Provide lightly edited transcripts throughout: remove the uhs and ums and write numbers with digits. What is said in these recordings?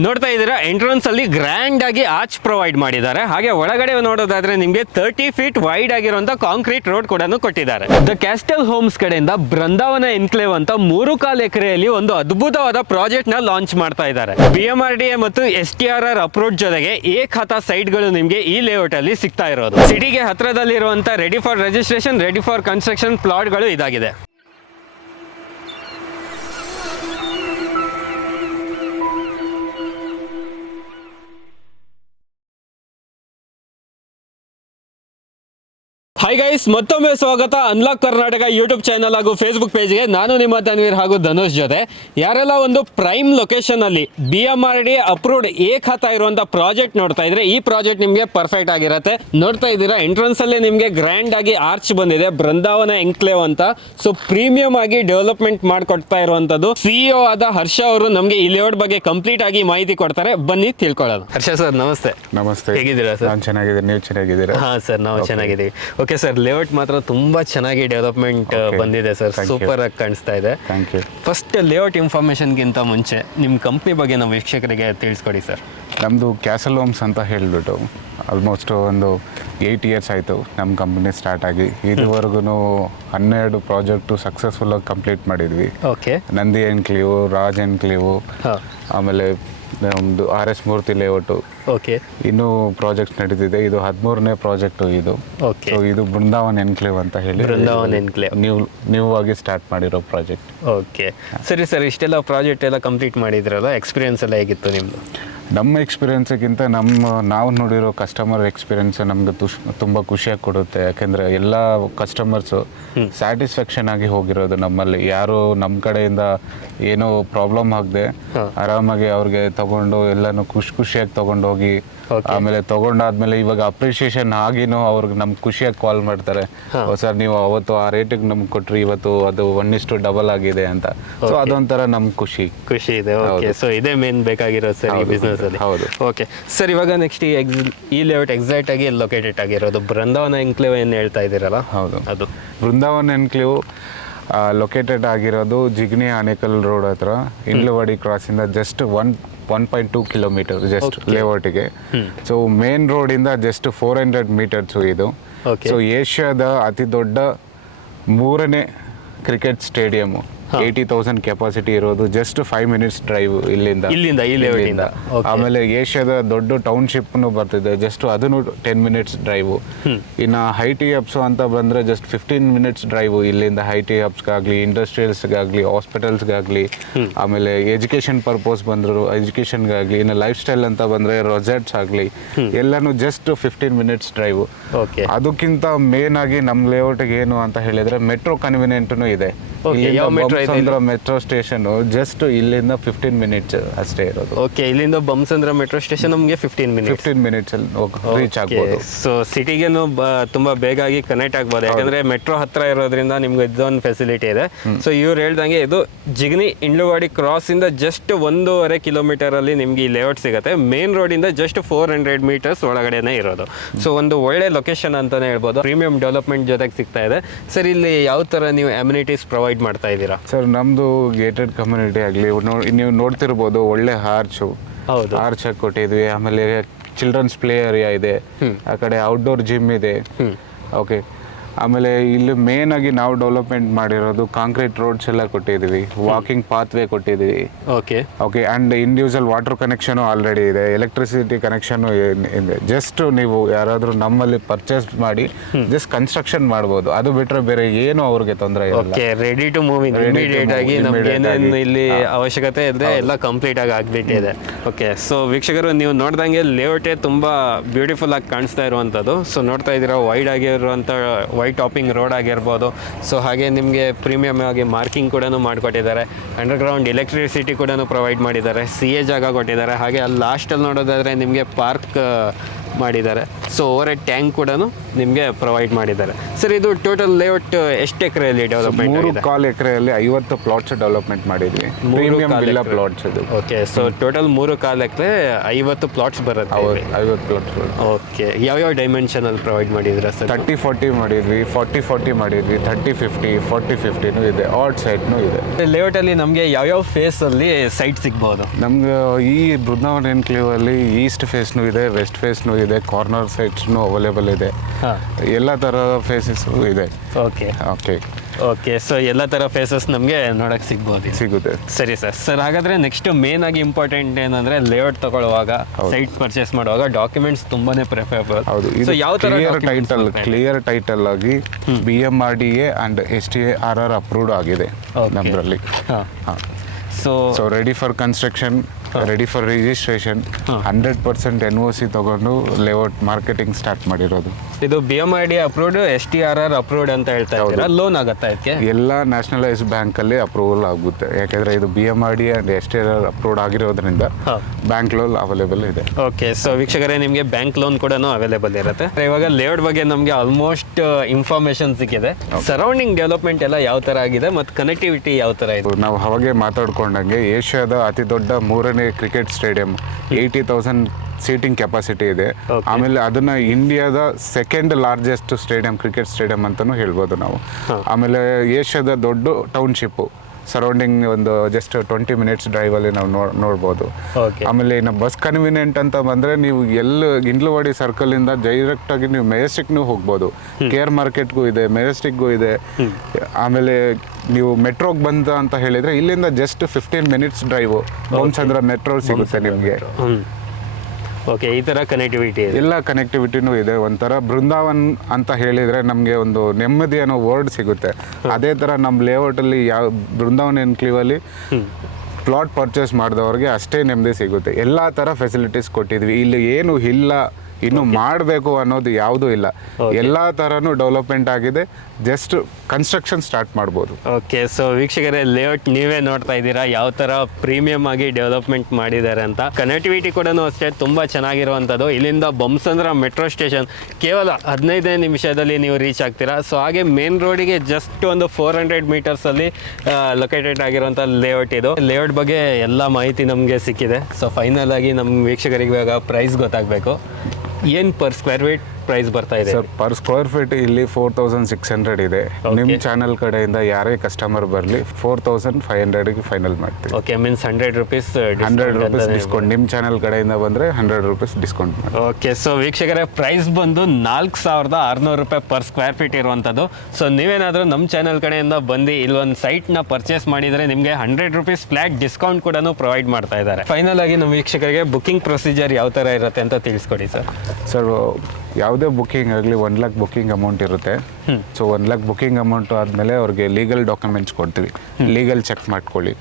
ನೋಡ್ತಾ ಇದ್ದೀರಾ ಎಂಟ್ರೆನ್ಸ್ ಅಲ್ಲಿ ಗ್ರ್ಯಾಂಡ್ ಆಗಿ ಆರ್ಚ್ ಪ್ರೊವೈಡ್ ಮಾಡಿದ್ದಾರೆ. ಹಾಗೆ ಒಳಗಡೆ ನೋಡೋದಾದ್ರೆ ನಿಮಗೆ 30 ಫೀಟ್ ವೈಡ್ ಆಗಿರುವಂತ ಕಾಂಕ್ರೀಟ್ ರೋಡ್ ಕೂಡ ಕೊಟ್ಟಿದ್ದಾರೆ. ದ ಕ್ಯಾಸ್ಟಲ್ ಹೋಮ್ಸ್ ಕಡೆಯಿಂದ ಬೃಂದಾವನ ಎನ್ಕ್ಲೇವ್ ಅಂತ 3.25 ಎಕರೆಯಲ್ಲಿ ಒಂದು ಅದ್ಭುತವಾದ ಪ್ರಾಜೆಕ್ಟ್ ನ ಲಾಂಚ್ ಮಾಡ್ತಾ ಇದ್ದಾರೆ. BMRDA ಮತ್ತು STRR ಅಪ್ರೋಚ್ ಜೊತೆಗೆ ಏಕಹತ ಸೈಟ್ ಗಳು ನಿಮಗೆ ಈ ಲೇಔಟ್ ಅಲ್ಲಿ ಸಿಗ್ತಾ ಇರೋದು. ಸಿಟಿಗೆ ಹತ್ರದಲ್ಲಿರುವಂತ ready for registration, ready for construction plot ಗಳು ಇದಾಗಿದೆ. ಹಾಯ್ ಗೈಸ್, ಮತ್ತೊಮ್ಮೆ ಸ್ವಾಗತ ಅನ್ಲಾಕ್ ಕರ್ನಾಟಕ ಯೂಟ್ಯೂಬ್ ಚಾನಲ್ ಹಾಗೂ ಫೇಸ್ಬುಕ್ ಪೇಜ್ಗೆ. ನಾನು ನಿಮ್ಮ ತನ್ವೀರ್ ಹಾಗೂ ಧನುಷ್ ಜೊತೆ. ಯಾರೆಲ್ಲ ಒಂದು ಪ್ರೈಮ್ ಲೊಕೇಶನ್ ಅಲ್ಲಿ BMRDA ಅಪ್ರೂವ್ಡ್ ಏಕಹತ ಇರುವಂತ ಪ್ರಾಜೆಕ್ಟ್ ನೋಡ್ತಾ ಇದ್ರೆ ಈ ಪ್ರಾಜೆಕ್ಟ್ ನಿಮಗೆ ಪರ್ಫೆಕ್ಟ್ ಆಗಿರುತ್ತೆ. ನೋಡ್ತಾ ಇದ್ದೀರಾ ಎಂಟ್ರೆನ್ಸ್ ಅಲ್ಲಿ ನಿಮಗೆ ಗ್ರ್ಯಾಂಡ್ ಆಗಿ ಆರ್ಚ್ ಬಂದಿದೆ, ಬೃಂದಾವನ ಎನ್ಕ್ಲೇವ್ ಅಂತ. ಸೊ ಪ್ರೀಮಿಯಂ ಆಗಿ ಡೆವಲಪ್ಮೆಂಟ್ ಮಾಡ್ಕೊಡ್ತಾ ಇರುವಂತದ್ದು CEO ಆದ ಹರ್ಷ ಅವರು ನಮಗೆ ಈ ಲೇಔಟ್ ಬಗ್ಗೆ ಕಂಪ್ಲೀಟ್ ಆಗಿ ಮಾಹಿತಿ ಕೊಡ್ತಾರೆ. ಬನ್ನಿ ತಿಳ್ಕೊಳ್ಳೋದು. ಹರ್ಷ ಸರ್ ನಮಸ್ತೆ. ನಮಸ್ತೆ, ಹೇಗಿದ್ದೀರಾ ಸರ್? ನಾನು ಚೆನ್ನಾಗಿದ್ದೀನಿ, ನೀವು ಚೆನ್ನಾಗಿದ್ದೀರಾ? ಹಾ ಸರ್, ನಾವು ಚೆನ್ನಾಗಿದ್ದೀವಿ. ಓಕೆ ಸರ್, ಲೇಔಟ್ ಮಾತ್ರ ತುಂಬಾ ಚೆನ್ನಾಗಿ ಡೆವಲಪ್ಮೆಂಟ್ ಬಂದಿದೆ ಸರ್, ಸೂಪರ್ ಆಗಿ ಕಾಣಿಸ್ತಾ ಇದೆ. Thank you. ಫಸ್ಟ್ ಲೇಔಟ್ ಇನ್ಫಾರ್ಮೇಶನ್ಗಿಂತ ಮುಂಚೆ ನಿಮ್ಮ ಕಂಪ್ನಿ ಬಗ್ಗೆ ನಮ್ಮ ವೀಕ್ಷಕರಿಗೆ ತಿಳಿಸ್ಕೊಡಿ ಸರ್. ನಮ್ಮದು ಕ್ಯಾಸಲ್ ಹೋಮ್ಸ್ ಅಂತ ಹೇಳಿಬಿಟ್ಟು ಆಲ್ಮೋಸ್ಟ್ ಒಂದು 8 ಇಯರ್ಸ್ ಆಯಿತು ನಮ್ಮ ಕಂಪ್ನಿ ಸ್ಟಾರ್ಟ್ ಆಗಿ. ಇದುವರೆಗೂ 12 ಪ್ರಾಜೆಕ್ಟು ಸಕ್ಸಸ್ಫುಲ್ಲಾಗಿ ಕಂಪ್ಲೀಟ್ ಮಾಡಿದ್ವಿ. ಓಕೆ. ನಂದಿ ಎನ್ಕ್ಲೇವು, ರಾಜ್ ಎನ್ಕ್ಲೇವು, ಆಮೇಲೆ ಒಂದು RS ಮೂರ್ತಿ ಲೇಔಟು. ಓಕೆ. ಇನ್ನೂ ಪ್ರಾಜೆಕ್ಟ್ ನಡೀತಿದೆ. ಇದು 13ನೇ ಪ್ರಾಜೆಕ್ಟು ಇದು. ಓಕೆ. ಸೊ ಇದು ಬೃಂದಾವನ್ ಎನ್ಕ್ಲೇವ್ ಅಂತ ಹೇಳಿ ಬೃಂದಾವನ್ ಎನ್ಕ್ಲೇವ್ ನೀವು ಆಗಿ ಸ್ಟಾರ್ಟ್ ಮಾಡಿರೋ ಪ್ರಾಜೆಕ್ಟ್. ಓಕೆ, ಸರಿ ಸರ್. ಇಷ್ಟೆಲ್ಲ ಪ್ರಾಜೆಕ್ಟ್ ಎಲ್ಲ ಕಂಪ್ಲೀಟ್ ಮಾಡಿದ್ರಲ್ಲ, ಎಕ್ಸ್ಪೀರಿಯನ್ಸ್ ಎಲ್ಲ ಹೇಗಿತ್ತು ನಿಮ್ಮದು? ನಮ್ಮ ಎಕ್ಸ್ಪೀರಿಯೆನ್ಸ್ಗಿಂತ ನಾವು ನೋಡಿರೋ ಕಸ್ಟಮರ್ ಎಕ್ಸ್ಪೀರಿಯೆನ್ಸ್ ನಮಗೆ ತುಂಬ ಖುಷಿಯಾಗಿ ಕೊಡುತ್ತೆ. ಯಾಕೆಂದರೆ ಎಲ್ಲ ಕಸ್ಟಮರ್ಸು ಸ್ಯಾಟಿಸ್ಫ್ಯಾಕ್ಷನ್ ಆಗಿ ಹೋಗಿರೋದು. ನಮ್ಮಲ್ಲಿ ಯಾರು ನಮ್ಮ ಕಡೆಯಿಂದ ಏನೋ ಪ್ರಾಬ್ಲಮ್ ಆಗದೆ ಆರಾಮಾಗಿ ಅವ್ರಿಗೆ ತಗೊಂಡು ಎಲ್ಲನೂ ಖುಷಿಯಾಗಿ ತೊಗೊಂಡು ಹೋಗಿ, ಆಮೇಲೆ ತೊಗೊಂಡಾದ್ಮೇಲೆ ಇವಾಗ ಅಪ್ರಿಷಿಯೇಷನ್ ಆಗಿನೂ ಅವ್ರಿಗೆ ನಮ್ಗೆ ಖುಷಿಯಾಗಿ ಕಾಲ್ ಮಾಡ್ತಾರೆ. ಸರ್ ನೀವು ಅವತ್ತು ಆ ರೇಟಿಗೆ ನಮ್ಗೆ ಕೊಟ್ರಿ, ಇವತ್ತು ಅದು 1:2 ಆಗಿದೆ ಅಂತ. ಸೊ ಅದೊಂಥರ ನಮ್ಗೆ ಖುಷಿ ಇದೆ. ಓಕೆ, ಸೊ ಇದೇ ಮೇನ್ ಬೇಕಾಗಿರೋದು ಸರ್ ಈ ಬಿಸ್ನೆಸ್ ಅಲ್ಲಿ. ಹೌದು. ಓಕೆ ಸರ್, ಇವಾಗ ನೆಕ್ಸ್ಟ್ ಈ ಲೇಔಟ್ ಎಕ್ಸಾಕ್ಟ್ ಆಗಿ ಲೊಕೇಟೆಡ್ ಆಗಿರೋದು ಬೃಂದಾವನ ಎನ್ಕ್ಲೇವ್ ಏನು ಹೇಳ್ತಾ ಇದ್ದೀರಲ್ಲ? ಹೌದು, ಅದು ಬೃಂದಾವನ್ ಎನ್ಕ್ಲೇವ್ ಲೊಕೇಟೆಡ್ ಆಗಿರೋದು ಜಿಗ್ನಿ ಆನೇಕಲ್ ರೋಡ್ ಹತ್ರ, ಇಂಡ್ಲವಾಡಿ ಕ್ರಾಸಿಂದ ಜಸ್ಟ್ 1.2 ಕಿಲೋಮೀಟರ್ ಜಸ್ಟ್ ಲೇಔಟಿಗೆ. ಸೊ ಮೇನ್ ರೋಡಿಂದ ಜಸ್ಟ್ 400 ಮೀಟರ್ಸು ಇದು. ಸೊ ಏಷ್ಯಾದ ಅತಿ ದೊಡ್ಡ 3ನೇ ಕ್ರಿಕೆಟ್ ಸ್ಟೇಡಿಯಮ್ಮು, 80,000 ಕೆಪಾಸಿಟಿ ಇರೋದು. ಜಸ್ಟ್ 5 ಮಿನಿಟ್ಸ್ ಡ್ರೈವ್ ಇಲ್ಲಿಂದ ಈ ಲೇಔಟಿಂದ. ಆಮೇಲೆ ಏಷ್ಯಾದ ದೊಡ್ಡ ಟೌನ್ಶಿಪ್ನು ಬರ್ತಿದೆ, ಜಸ್ಟ್ ಅದನ್ನು 10 ಮಿನಿಟ್ಸ್ ಡ್ರೈವು. ಇನ್ನು ಐಟಿ ಹಬ್ಸ್ ಅಂತ ಬಂದರೆ ಜಸ್ಟ್ 15 ಮಿನಿಟ್ಸ್ ಡ್ರೈವು ಇಲ್ಲಿಂದ. ಐಟಿ ಹಬ್ಸ್ಗಾಗಲಿ, ಇಂಡಸ್ಟ್ರಿಯಲ್ಸ್ಗಾಗಲಿ, ಹಾಸ್ಪಿಟಲ್ಸ್ಗಾಗಲಿ, ಆಮೇಲೆ ಎಜುಕೇಷನ್ ಪರ್ಪಸ್ ಬಂದರು ಎಜುಕೇಷನ್ಗಾಗಲಿ, ಇನ್ನು ಲೈಫ್ ಸ್ಟೈಲ್ ಅಂತ ಬಂದರೆ ರೆಸಾರ್ಟ್ಸ್ ಆಗಲಿ, ಎಲ್ಲನೂ ಜಸ್ಟ್ 15 ಮಿನಿಟ್ಸ್ ಡ್ರೈವು. ಅದಕ್ಕಿಂತ ಮೇನ್ ಆಗಿ ನಮ್ಮ ಲೇಔಟ್ಗೆ ಏನು ಅಂತ ಹೇಳಿದರೆ ಮೆಟ್ರೋ ಕನ್ವಿನಿಯೆಂಟ್ನು ಇದೆ. ಮೆಟ್ರೋ ಸ್ಟೇಷನ್ ಜಸ್ಟ್ ಇಲ್ಲಿಂದ 15 ಮಿನಿಟ್ಸ್ ಅಷ್ಟೇ ಇರೋದು. ಓಕೆ, ಇಲ್ಲಿಂದ ಬೊಮ್ಮಸಂದ್ರ ಮೆಟ್ರೋ ಸ್ಟೇಷನ್ ನಮಗೆ 15 ಮಿನಿಟ್ಸ್ ಅಲ್ಲಿ ರೀಚ್ ಆಗ್ಬೋದು. ಸೊ ಸಿಟಿಗೇನು ತುಂಬಾ ಬೇಗ ಆಗಿ ಕನೆಕ್ಟ್ ಆಗ್ಬೋದು, ಯಾಕಂದ್ರೆ ಮೆಟ್ರೋ ಹತ್ರ ಇರೋದ್ರಿಂದ ನಿಮ್ಗೆ ಇದೊಂದು ಫೆಸಿಲಿಟಿ ಇದೆ. ಸೊ ಇವ್ರು ಹೇಳ್ದಂಗೆ ಇದು ಜಿಗ್ನಿ ಇಂಡ್ಲವಾಡಿ ಕ್ರಾಸ್ ಇಂದ ಜಸ್ಟ್ 1.5 ಕಿಲೋಮೀಟರ್ ಅಲ್ಲಿ ನಿಮ್ಗೆ ಈ ಲೇಔಟ್ ಸಿಗುತ್ತೆ. ಮೇನ್ ರೋಡ್ ಇಂದ ಜಸ್ಟ್ 400 ಮೀಟರ್ಸ್ ಒಳಗಡೆನೆ ಇರೋದು. ಸೊ ಒಂದು ಒಳ್ಳೆ ಲೊಕೇಶನ್ ಅಂತಾನೆ ಹೇಳ್ಬೋದು. ಪ್ರೀಮಿಯಂ ಡೆವಲಪ್ಮೆಂಟ್ ಜೊತೆಗೆ ಸಿಗ್ತಾ ಇದೆ. ಸರ್, ಇಲ್ಲಿ ಯಾವ ತರ ನೀವು ಅಮ್ಯುನಿಟೀಸ್ ಪ್ರೊವೈಡ್ ಮಾಡ್ತಾ ಇದ್ದೀರಾ? ಸರ್, ನಮ್ಮದು ಗೇಟೆಡ್ ಕಮ್ಯುನಿಟಿ ಆಗಲಿ, ನೀವು ನೋಡ್ತಿರ್ಬೋದು ಒಳ್ಳೆ ಆರ್ಚ್ ಆಗಿ ಕೊಟ್ಟಿದ್ವಿ. ಆಮೇಲೆ ಚಿಲ್ಡ್ರನ್ಸ್ ಪ್ಲೇ ಏರಿಯಾ ಇದೆ, ಆ ಕಡೆ ಔಟ್ಡೋರ್ ಜಿಮ್ ಇದೆ. ಓಕೆ, ಆಮೇಲೆ ಇಲ್ಲಿ ಮೇನ್ ಆಗಿ ನಾವು ಡೆವಲಪ್ಮೆಂಟ್ ಮಾಡಿರೋದು ಕಾಂಕ್ರೀಟ್ ರೋಡ್ಸ್ ಎಲ್ಲ ಕೊಟ್ಟಿದ್ದೀವಿ, ವಾಕಿಂಗ್ ಪಾತ್ವೇ ಕೊಟ್ಟಿದ್ದೀವಿ. Okay, and individual water connection already ಇದೆ, ಎಲೆಕ್ಟ್ರಿಸಿಟಿ ಕನೆಕ್ಷನು ಇದೆ. ಜಸ್ಟ್ ನೀವು ಯಾರಾದರೂ ನಮ್ಮಲ್ಲಿ ಪರ್ಚೇಸ್ ಮಾಡಿ ಜಸ್ಟ್ ಕನ್ಸ್ಟ್ರಕ್ಷನ್ ಮಾಡ್ಬೋದು. ಅದು ಬಿಟ್ಟರೆ ಬೇರೆ ಏನು ಅವ್ರಿಗೆ ತೊಂದರೆ ಇಲ್ಲ. ರೆಡಿ ಟು ಮೂವ್ ಇಮಿಡಿಯೇಟ್ ಆಗಿ ನಮ್ಗೆ ಏನೇನು ಇಲ್ಲಿ ಅವಶ್ಯಕತೆ ಇದೆ ಎಲ್ಲ ಕಂಪ್ಲೀಟ್ ಆಗಿ ಆಗ್ಬಿಟ್ಟಿದೆ. ಓಕೆ, ಸೊ ವೀಕ್ಷಕರು ನೀವು ನೋಡ್ದಂಗೆ ಲೇಔಟೇ ತುಂಬ ಬ್ಯೂಟಿಫುಲ್ ಆಗಿ ಕಾಣಿಸ್ತಾ ಇರುವಂಥದ್ದು. ಸೊ ನೋಡ್ತಾ ಇದ್ದೀರಾ ವೈಡ್ ಆಗಿರುವಂಥ ವೈಟ್ ಟಾಪಿಂಗ್ ರೋಡ್ ಆಗಿರ್ಬೋದು. ಸೊ ಹಾಗೆ ನಿಮಗೆ ಪ್ರೀಮಿಯಮ್ ಆಗಿ ಮಾರ್ಕಿಂಗ್ ಕೂಡ ಮಾಡಿಕೊಟ್ಟಿದ್ದಾರೆ. ಅಂಡರ್ಗ್ರೌಂಡ್ ಎಲೆಕ್ಟ್ರಿಸಿಟಿ ಕೂಡ ಪ್ರೊವೈಡ್ ಮಾಡಿದ್ದಾರೆ. CA ಜಾಗ ಕೊಟ್ಟಿದ್ದಾರೆ. ಹಾಗೆ ಅಲ್ಲಿ ಲಾಸ್ಟಲ್ಲಿ ನೋಡೋದಾದರೆ ನಿಮಗೆ ಪಾರ್ಕ್ ಮಾಡಿದ್ದಾರೆ. ಸೊ ಓವರ್ ಟ್ಯಾಂಕ್ ಕೂಡ ನಿಮಗೆ ಪ್ರೊವೈಡ್ ಮಾಡಿದ್ದಾರೆ. ಸರ್ ಇದು ಟೋಟಲ್ ಲೇಔಟ್ ಎಷ್ಟು ಎಕರೆಯಲ್ಲಿ ಡೆವಲಪ್ಮೆಂಟ್ ಆಗಿದೆ? 3 ಎಕರೆಯಲ್ಲಿ 50 ಪ್ಲಾಟ್ಸ್ ಡೆವಲಪ್ಮೆಂಟ್ ಮಾಡಿದ್ವಿ. ಪ್ರೀಮಿಯಂ ವಿಲ್ಲಾ ಪ್ಲಾಟ್ಸ್ ಇದು. ಓಕೆ, ಸೊ ಟೋಟಲ್ 3.4 ಎಕರೆ 50 ಪ್ಲಾಟ್ಸ್ ಬರುತ್ತೆ. 50 ಪ್ಲಾಟ್ಸ್. ಓಕೆ, ಯಾವ್ಯಾವ ಡೈಮೆನ್ಷನ್ ಅಲ್ಲಿ ಪ್ರೊವೈಡ್ ಮಾಡಿದ್ದೀರಾ ಸರ್? 30-40 ಮಾಡಿದ್ವಿ, 40-40 ಮಾಡಿದ್ವಿ, 30-50, 40-50 ಇದೆ, ಆಡ್ ಸೈಟ್ನು ಇದೆ. ಲೇಔಟ್ ಅಲ್ಲಿ ನಮಗೆ ಯಾವ್ಯಾವ ಫೇಸ್ ಅಲ್ಲಿ ಸೈಟ್ ಸಿಗ್ಬಹುದು? ನಮ್ಗೆ ಈ ಬೃಂದಾವನ್ ಎನ್ಕ್ಲೇವ್ ಅಲ್ಲಿ ಈಸ್ಟ್ ಫೇಸ್ನು ಇದೆ, ವೆಸ್ಟ್ ಫೇಸ್ನು ಇದೆ, ಕಾರ್ನರ್ ಸೈಟ್ಸ್ನು ಅವೈಲೇಬಲ್ ಇದೆ. ಎಲ್ಲ ಥರ ಫೇಸಸ್ ಇದೆ. ಓಕೆ ಓಕೆ ಓಕೆ, ಸೊ ಎಲ್ಲ ಥರ ಫೇಸಸ್ ನಮಗೆ ನೋಡಕ್ಕೆ ಸಿಗುತ್ತೆ. ಸರಿ ಸರ್ ಹಾಗಾದ್ರೆ ನೆಕ್ಸ್ಟ್ ಮೇನ್ ಆಗಿ ಇಂಪಾರ್ಟೆಂಟ್ ಏನಂದ್ರೆ ಲೇಔಟ್ ತಗೊಳ್ಳುವಾಗ, ಸೈಟ್ ಪರ್ಚೇಸ್ ಮಾಡುವಾಗ ಡಾಕ್ಯುಮೆಂಟ್ಸ್ ತುಂಬಾನೇ ಪ್ರಿಫರೇಬಲ್. ಹೌದು, ಇದು ಯಾವ ತರ ಕ್ಲಿಯರ್ ಟೈಟಲ್ ಆಗಿ BMRDA ಅಂಡ್ STARR ಅಪ್ರೂವ್ಡ್ ಆಗಿದೆ ನಮ್ಮದ್ರಲ್ಲಿ. So ready for construction, ready for registration, 100% NOC ತಗೊಂಡು ಲೇಔಟ್ ಮಾರ್ಕೆಟಿಂಗ್ ಸ್ಟಾರ್ಟ್ ಮಾಡಿರೋದು. ಇದು BMRDA ಅಪ್ರೂವ್ಡ್, STRR ಅಪ್ರೂವ್ಡ್ ಅಂತ ಹೇಳ್ತಾ ಇದ್ದೀರಾ. ಲೋನ್ ಆಗುತ್ತಾ ಇದಕ್ಕೆ? ಎಲ್ಲ ನ್ಯಾಷನಲೈಸ್ ಬ್ಯಾಂಕ್ ಅಲ್ಲಿ ಅಪ್ರೂವಲ್ ಆಗುತ್ತೆ, ಯಾಕೆಂದ್ರೆ ಇದು BMRDA ಅಂಡ್ STRR ಅಪ್ರೂವ್ಡ್ ಆಗಿರೋದ್ರಿಂದ ಬ್ಯಾಂಕ್ ಲೋನ್ ಅವೈಲೇಬಲ್ ಇದೆ. ಓಕೆ, ಸೊ ವೀಕ್ಷಕರೇ ನಿಮಗೆ ಬ್ಯಾಂಕ್ ಲೋನ್ ಕೂಡ ಅವೈಲೇಬಲ್ ಇರುತ್ತೆ. ಇವಾಗ ಲೇಔಟ್ ಬಗ್ಗೆ ನಮಗೆ ಆಲ್ಮೋಸ್ಟ್ ಇನ್ಫಾರ್ಮೇಶನ್ ಸಿಕ್ಕಿದೆ. ಸರೌಂಡಿಂಗ್ ಡೆವಲಪ್ಮೆಂಟ್ ಎಲ್ಲ ಯಾವ ತರ ಆಗಿದೆ ಮತ್ತು ಕನೆಕ್ಟಿವಿಟಿ ಯಾವ ತರ ಇದೆ? ನಾವು ಅವಾಗೆ ಮಾತಾಡ್ಕೊಂಡಂಗೆ ಏಷ್ಯಾದ ಅತಿ ದೊಡ್ಡ 3ನೇ ಕ್ರಿಕೆಟ್ ಸ್ಟೇಡಿಯಂ, 80,000 ಸೀಟಿಂಗ್ ಕೆಪಾಸಿಟಿ ಇದೆ. ಆಮೇಲೆ ಅದನ್ನ ಇಂಡಿಯಾದ second largest stadium, cricket stadium ಅಂತಾನೂ ಹೇಳ್ಬೋದು ನಾವು. ಆಮೇಲೆ ಏಷ್ಯಾದ ದೊಡ್ಡ ಟೌನ್ಶಿಪ್, ಸರೌಂಡಿಂಗ್ ಒಂದು ಜಸ್ಟ್ 20 ಮಿನಿಟ್ಸ್ ಡ್ರೈವ್ ಅಲ್ಲಿ ನಾವು ನೋಡ್ಬೋದು. ಆಮೇಲೆ ಇನ್ನು ಬಸ್ ಕನ್ವೀನಿಯಂಟ್ ಅಂತ ಬಂದ್ರೆ ನೀವು ಇಂಡ್ಲವಾಡಿ ಸರ್ಕಲ್ ಇಂದ ಡೈರೆಕ್ಟ್ ಆಗಿ ನೀವು ಮೆಜೆಸ್ಟಿಕ್ನೂ ಹೋಗ್ಬೋದು. ಕೇರ್ ಮಾರ್ಕೆಟ್ಗೂ ಇದೆ, ಮೆಜೆಸ್ಟಿಕ್ಗೂ ಇದೆ. ಆಮೇಲೆ ನೀವು ಮೆಟ್ರೋಗೆ ಬಂದ ಅಂತ ಹೇಳಿದ್ರೆ ಇಲ್ಲಿಂದ just 15 minutes drive Bommasandra metro ಸಿಗುತ್ತೆ ನಿಮಗೆ. ಓಕೆ, ಈ ಥರ ಕನೆಕ್ಟಿವಿಟಿ ಇದೆ, ಎಲ್ಲ ಕನೆಕ್ಟಿವಿಟಿನೂ ಇದೆ. ಒಂಥರ ಬೃಂದಾವನ್ ಅಂತ ಹೇಳಿದರೆ ನಮಗೆ ಒಂದು ನೆಮ್ಮದಿ ಅನ್ನೋ ವರ್ಡ್ ಸಿಗುತ್ತೆ. ಅದೇ ಥರ ನಮ್ಮ ಲೇಔಟಲ್ಲಿ ಯಾವ ಬೃಂದಾವನ್ ಎನ್ಕ್ಲೇವಲ್ಲಿ ಪ್ಲಾಟ್ ಪರ್ಚೇಸ್ ಮಾಡಿದವ್ರಿಗೆ ಅಷ್ಟೇ ನೆಮ್ಮದಿ ಸಿಗುತ್ತೆ. ಎಲ್ಲ ಥರ ಫೆಸಿಲಿಟೀಸ್ ಕೊಟ್ಟಿದ್ವಿ. ಇಲ್ಲಿ ಏನು ಇಲ್ಲ, ಇನ್ನು ಮಾಡಬೇಕು ಅನ್ನೋದು ಯಾವುದೂ ಇಲ್ಲ. ಎಲ್ಲ ಥರನೂ ಡೆವಲಪ್ಮೆಂಟ್ ಆಗಿದೆ, ಜಸ್ಟ್ ಕನ್ಸ್ಟ್ರಕ್ಷನ್ ಸ್ಟಾರ್ಟ್ ಮಾಡ್ಬೋದು. ಓಕೆ, ಸೊ ವೀಕ್ಷಕರೇ ಲೇಔಟ್ ನೀವೇ ನೋಡ್ತಾ ಇದ್ದೀರಾ ಯಾವ ಥರ ಪ್ರೀಮಿಯಂ ಆಗಿ ಡೆವಲಪ್ಮೆಂಟ್ ಮಾಡಿದ್ದಾರೆ ಅಂತ. ಕನೆಕ್ಟಿವಿಟಿ ಕೂಡ ಅಷ್ಟೇ ತುಂಬ ಚೆನ್ನಾಗಿರುವಂಥದ್ದು. ಇಲ್ಲಿಂದ ಬೊಮ್ಮಸಂದ್ರ ಮೆಟ್ರೋ ಸ್ಟೇಷನ್ ಕೇವಲ 15 ನಿಮಿಷದಲ್ಲಿ ನೀವು ರೀಚ್ ಆಗ್ತೀರಾ. ಸೊ ಹಾಗೆ ಮೇನ್ ರೋಡಿಗೆ ಜಸ್ಟ್ ಒಂದು 400 ಮೀಟರ್ಸಲ್ಲಿ ಲೊಕೇಟೆಡ್ ಆಗಿರುವಂಥ ಲೇಔಟ್ ಇದು. ಲೇಔಟ್ ಬಗ್ಗೆ ಎಲ್ಲ ಮಾಹಿತಿ ನಮಗೆ ಸಿಕ್ಕಿದೆ. ಸೊ ಫೈನಲ್ ಆಗಿ ನಮ್ಮ ವೀಕ್ಷಕರಿಗೆ ಇವಾಗ ಪ್ರೈಸ್ ಗೊತ್ತಾಗಬೇಕು. ಏನು ಪರ್ ಸ್ಕ್ವೇರ್ ಫೀಟ್ ಪ್ರೈಸ್ ಬರ್ತಾ ಇದೆ ಸರ್? ಪರ್ ಸ್ಕ್ವೇರ್ ಫೀಟ್ ಇಲ್ಲಿ 4,600 ಇದೆ. ನಿಮ್ಮ ಚಾನಲ್ ಕಡೆಯಿಂದ ಯಾರೇ ಕಸ್ಟಮರ್ ಬರಲಿ 4,500ಗೆ ಫೈನಲ್ ಮಾಡ್ತೀವಿ. Okay, means 100 rupees discount. ನಿಮ್ಮ ಚಾನಲ್ ಕಡೆಯಿಂದ ಬಂದರೆ 100 ರೂಪೀಸ್ ಡಿಸ್ಕೌಂಟ್ ಮಾಡಿ. ಓಕೆ, ಸೊ ವೀಕ್ಷಕರೇ ಪ್ರೈಸ್ ಬಂದು 4,600 ರೂಪಾಯಿ ಪರ್ ಸ್ಕ್ವೇರ್ ಫೀಟ್ ಇರುವಂಥದ್ದು. ಸೊ ನೀವೇನಾದರೂ ನಮ್ಮ ಚಾನಲ್ ಕಡೆಯಿಂದ ಬಂದು ಇಲ್ಲೊಂದು ಸೈಟ್ನ ಪರ್ಚೇಸ್ ಮಾಡಿದರೆ ನಿಮಗೆ 100 ರೂಪೀಸ್ ಫ್ಲಾಟ್ ಡಿಸ್ಕೌಂಟ್ ಕೂಡ ಪ್ರೊವೈಡ್ ಮಾಡ್ತಾ ಇದ್ದಾರೆ. ಫೈನಲ್ ಆಗಿ ನಮ್ಮ ವೀಕ್ಷಕರಿಗೆ ಬುಕಿಂಗ್ ಪ್ರೊಸೀಜರ್ ಯಾವ ಥರ ಇರುತ್ತೆ ಅಂತ ತಿಳಿಸ್ಕೊಡಿ ಸರ್. ಸರ್, ಯಾವುದೇ ಬುಕ್ಕಿಂಗ್ ಆಗಲಿ 1 lakh ಬುಕ್ಕಿಂಗ್ ಅಮೌಂಟ್ ಇರುತ್ತೆ. ಸೊ 1 lakh ಬುಕ್ಕಿಂಗ್ ಅಮೌಂಟ್ ಆದಮೇಲೆ ಅವ್ರಿಗೆ ಲೀಗಲ್ ಡಾಕ್ಯುಮೆಂಟ್ಸ್ ಕೊಡ್ತೀವಿ. ಲೀಗಲ್ ಚೆಕ್ ಮಾಡ್ಕೊಳ್ಳಿ.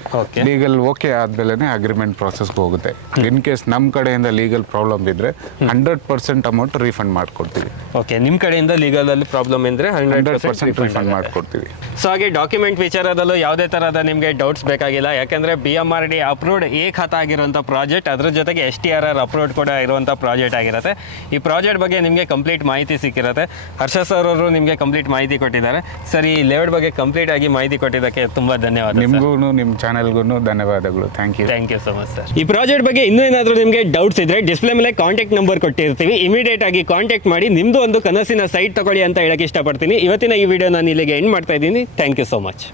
ಲೀಗಲ್ ಓಕೆ ಆದಮೇಲೆ ಅಗ್ರಿಮೆಂಟ್ ಪ್ರಾಸೆಸ್ಗೆ ಹೋಗುತ್ತೆ. ಇನ್ ಕೇಸ್ ನಮ್ಮ ಕಡೆಯಿಂದ ಲೀಗಲ್ ಪ್ರಾಬ್ಲಮ್ ಇದ್ದರೆ 100% ಅಮೌಂಟ್ ರೀಫಂಡ್ ಮಾಡ್ಕೊಡ್ತೀವಿ. ಓಕೆ, ನಿಮ್ಮ ಕಡೆಯಿಂದ ಲೀಗಲಲ್ಲಿ ಪ್ರಾಬ್ಲಮ್ ಇದ್ದರೆ 100% ರೀಫಂಡ್ ಮಾಡ್ಕೊಡ್ತೀವಿ. ಸೊ ಹಾಗೆ ಡಾಕ್ಯುಮೆಂಟ್ ವಿಚಾರದಲ್ಲೂ ಯಾವುದೇ ಥರದ ನಿಮಗೆ ಡೌಟ್ಸ್ ಬೇಕಾಗಿಲ್ಲ. ಯಾಕೆಂದರೆ BMRDA ಅಪ್ರೂವ್ಡ್ ಖಾತಾ ಆಗಿರುವಂಥ ಪ್ರಾಜೆಕ್ಟ್, ಅದ್ರ ಜೊತೆಗೆ STRR ಅಪ್ರೂವ್ಡ್ ಕೂಡ ಇರುವಂಥ ಪ್ರಾಜೆಕ್ಟ್ ಆಗಿರುತ್ತೆ. ಈ ಪ್ರಾಜೆಕ್ಟ್ ಬಗ್ಗೆ ನಿಮಗೆ ಕಂಪ್ಲೀಟ್ ಮಾಹಿತಿ ಸಿಕ್ಕಿರುತ್ತೆ. ಹರ್ಷ ಸರ್ ಅವರು ನಿಮಗೆ ಕಂಪ್ಲೀಟ್ ಮಾಹಿತಿ ಕೊಟ್ಟಿದ್ದಾರೆ. ಸರ್, ಈ ಲೇಔಟ್ ಬಗ್ಗೆ ಕಂಪ್ಲೀಟ್ ಆಗಿ ಮಾಹಿತಿ ಕೊಟ್ಟಿದ್ದಕ್ಕೆ ತುಂಬ ಧನ್ಯವಾದ. ನಿಮಗೂ ನಿಮ್ಮ ಚಾನಲ್ಗೂ ಧನ್ಯವಾದಗಳು. Thank you so much sir. ಈ ಪ್ರಾಜೆಕ್ಟ್ ಬಗ್ಗೆ ಇನ್ನೂ ಏನಾದರೂ ನಿಮಗೆ ಡೌಟ್ಸ್ ಇದ್ದರೆ ಡಿಸ್ಪ್ಲೇ ಮೇಲೆ ಕಾಂಟ್ಯಾಕ್ಟ್ ನಂಬರ್ ಕೊಟ್ಟಿರ್ತೀವಿ. ಇಮಿಡಿಯೇಟ್ ಆಗಿ ಕಾಂಟ್ಯಾಕ್ಟ್ ಮಾಡಿ ನಿಮ್ಮದು ಒಂದು ಕನಸಿನ ಸೈಟ್ ತಗೊಳ್ಳಿ ಅಂತ ಹೇಳಕ್ಕೆ ಇಷ್ಟಪಡ್ತೀನಿ. ಇವತ್ತಿನ ಈ ವಿಡಿಯೋ ನಾನು ಇಲ್ಲಿಗೆ ಎಂಡ್ ಮಾಡ್ತಾ ಇದ್ದೀನಿ. Thank you so much.